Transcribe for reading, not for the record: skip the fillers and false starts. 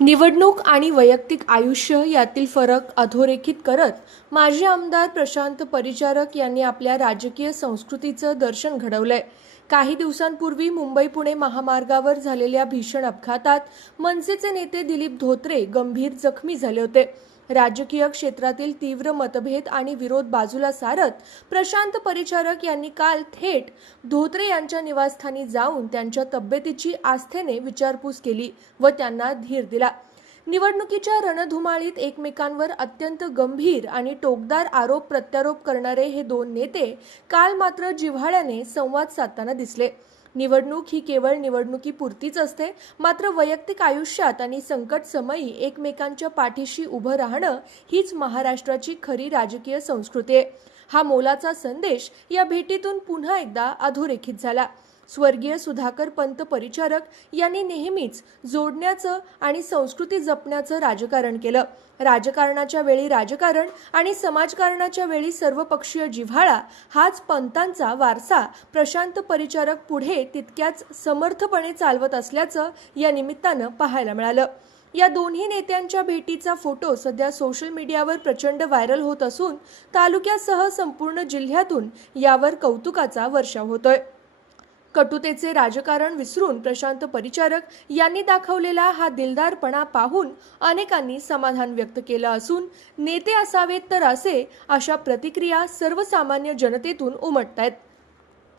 निवडणूक आणि वैयक्तिक आयुष्य यातील फरक अधोरेखित करत माजी आमदार प्रशांत परिचारक यांनी आपल्या राजकीय संस्कृतीचं दर्शन घडवलंय। काही दिवसांपूर्वी मुंबई-पुणे महामार्गावर झालेल्या भीषण अपघातात मनसेचे नेते दिलीप धोत्रे गंभीर जखमी झाले होते। राजकीय क्षेत्रातील तीव्र मतभेद आणि विरोध बाजूला सारत प्रशांत परिचारक यांनी काल थेट धोत्रे यांच्या निवासस्थानी जाऊन त्यांच्या तब्येतीची आस्थेने विचारपूस केली व त्यांना धीर दिला। निवडणुकीच्या रणधुमाळीत एकमेकांवर अत्यंत गंभीर आणि टोकदार आरोप प्रत्यारोप करणारे हे दोन नेते काल मात्र जिव्हाळ्याने संवाद साधताना दिसले। निवडणूक ही केवळ निवडणुकीपुरतीच असते, मात्र वैयक्तिक आयुष्यात आणि संकट समयी एकमेकांच्या पाठीशी उभं राहणं हीच महाराष्ट्राची खरी राजकीय संस्कृती आहे। हा मोलाचा संदेश या भेटीतून पुन्हा एकदा अधोरेखित झाला। स्वर्गीय सुधाकर पंत परिचारक यांनी नेहमीच जोडण्याचं आणि संस्कृती जपण्याचं राजकारण केलं। राजकारणाच्या वेळी राजकारण आणि समाजकारणाच्या वेळी सर्वपक्षीय जिव्हाळा हाच पंतांचा वारसा प्रशांत परिचारक पुढे तितक्याच समर्थपणे चालवत असल्याचं या निमित्तानं पाहायला मिळालं। या दोन्ही नेत्यांच्या भेटीचा फोटो सध्या सोशल मीडियावर प्रचंड व्हायरल होत असून तालुक्यासह संपूर्ण जिल्ह्यातून यावर कौतुकाचा वर्षाव होतोय। कटुतेचे राजकारण विसरून प्रशांत परिचारक यांनी दाखवलेला हा दिलदारपणा पाहून अनेकांनी समाधान व्यक्त केलं असून नेते असावेत तर असे अशा प्रतिक्रिया सर्वसामान्य जनतेतून उमटतायत।